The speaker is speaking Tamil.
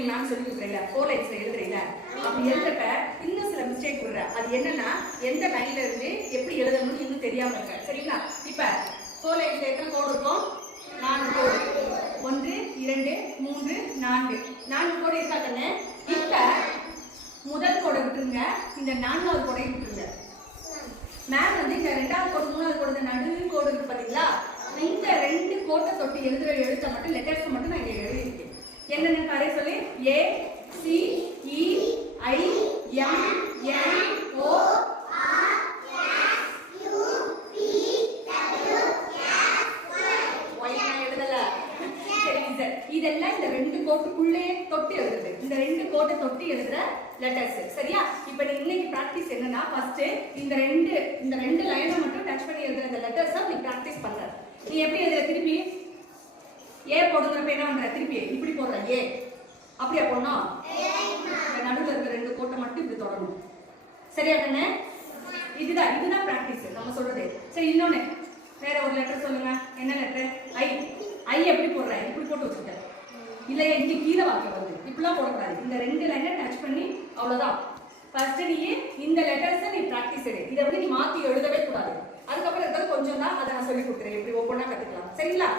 ஸ்பெல்லிங் நான் சொல்லி கொடுக்குறேன்ல 4 லைன்ஸ்ல எழுதுறீங்க. அப்படி எழுதுறப்ப இன்னும் சில மிஸ்டேக் கொடுற. அது என்னன்னா எந்த லைன்ல இருந்து எப்படி எழுதணும்னு இன்னும் தெரியாம இருக்க. சரிங்களா? இப்ப 4 லைன்ஸ்ல எத்தனை கோடு இருக்கும்? 4 கோடு. 1 2 3 4 4 கோடு இருக்கா தானே? இப்ப முதல் கோடை விட்டுருங்க, இந்த 4வது கோடை விட்டுருங்க. மேம் வந்து இந்த 2வது கோடு 3வது கோடு நடு கோடு இருக்கு பாத்தீங்களா? இந்த 2 கோட்டை தொட்டு எழுதுற எழுத்த மட்டும் லெட்டர்ஸ் மட்டும் நான் இங்க எழுதிருக்கேன். என்னென்ன பாரு சொல்லி A C E I M N O R S U P W X Y நான் எழுதல. சரி இதெல்லாம் இந்த 2 கோட்டுக்குள்ளே தொட்டு எழுதுறது. இந்த 2 கோட்டை தொட்டு எழுதுற லெட்டர்ஸ். சரியா? இப்போ நீ இன்னைக்கு பிராக்டிஸ் என்னன்னா ஃபர்ஸ்ட் இந்த ரெண்டு லைனை மட்டும் டச் பண்ணி எழுதுற இந்த லெட்டர்ஸை நீ பிராக்டிஸ் பண்ற. நீ எப்படி எழுதுற? திருப்பி ஏ போடுறப்ப என்ன பண்ற? திருப்பி இப்படி போடுற ஏ. அப்படியே போடணும். நடுவில் இருக்கிற 2 கோட்டை மட்டும் இப்படி தொடரணும். சரியா தானே? இதுதான் பிராக்டிஸ் நம்ம சொல்றது. சரி இன்னொன்னு வேற ஒரு லெட்டர் சொல்லுங்க. என்ன லெட்டர்? ஐ. ஐ எப்படி போடுற? இப்படி போட்டு வச்சுக்க. இல்லையா இங்க கீழே வாக்கியம் வருது. இப்படிலாம் போடக்கூடாது. இந்த 2 லைனை டச் பண்ணி அவ்வளவுதான். ஃபர்ஸ்ட் நீ இந்த லெட்டர்ஸை நீ பிராக்டிஸ் எடு. இதை வந்து நீ மாத்தி எழுதவே கூடாது. அதுக்கப்புறம் இருக்கிறது கொஞ்சம் தான், அதை நான் சொல்லி கொடுக்குறேன். எப்படி ஒவ்வொன்றா கத்துக்கலாம். சரிங்களா?